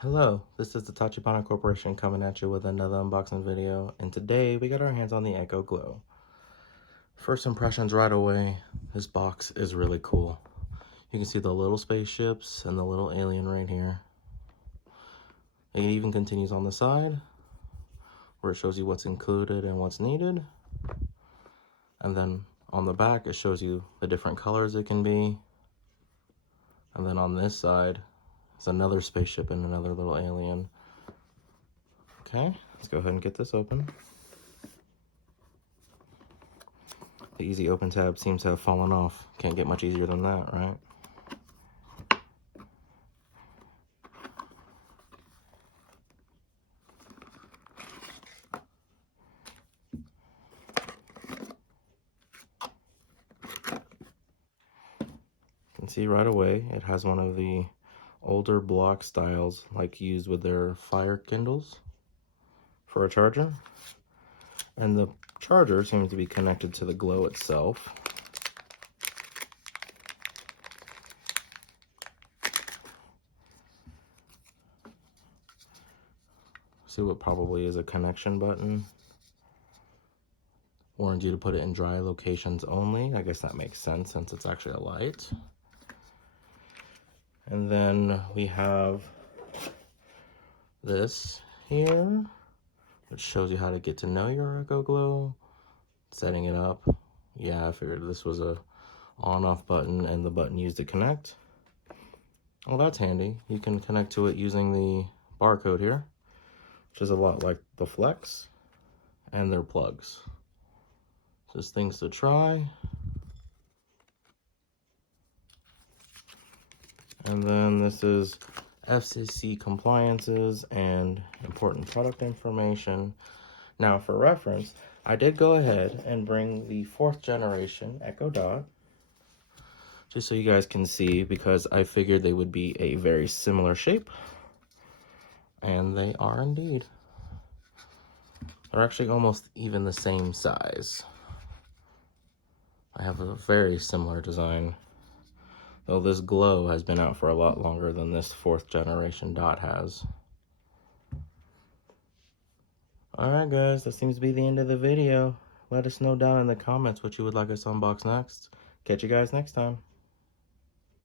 Hello, this is the Tachibana Corporation coming at you with another unboxing video, and today we got our hands on the Echo Glow. First impressions right away, this box is really cool. You can see the little spaceships and the little alien right here. It even continues on the side, where it shows you what's included and what's needed. And then on the back, it shows you the different colors it can be. And then on this side, it's another spaceship and another little alien. Okay, let's go ahead and get this open. The easy open tab seems to have fallen off. Can't get much easier than that, right? You can see right away it has one of the older block styles like used with their fire kindles for a charger. And the charger seems to be connected to the glow itself. See what probably is a connection button. Warned you to put it in dry locations only. I guess that makes sense since it's actually a light. And then we have this here, which shows you how to get to know your Echo Glow. Setting it up. Yeah, I figured this was a on-off button and the button used to connect. Well, that's handy. You can connect to it using the barcode here, which is a lot like the Flex and their plugs. Just things to try. And then this is FCC compliances and important product information. Now for reference, I did go ahead and bring the 4th generation Echo Dot, just so you guys can see, because I figured they would be a very similar shape. And they are indeed. They're actually almost even the same size. I have a very similar design, though this glow has been out for a lot longer than this 4th generation Dot has. Alright guys, that seems to be the end of the video. Let us know down in the comments what you would like us to unbox next. Catch you guys next time.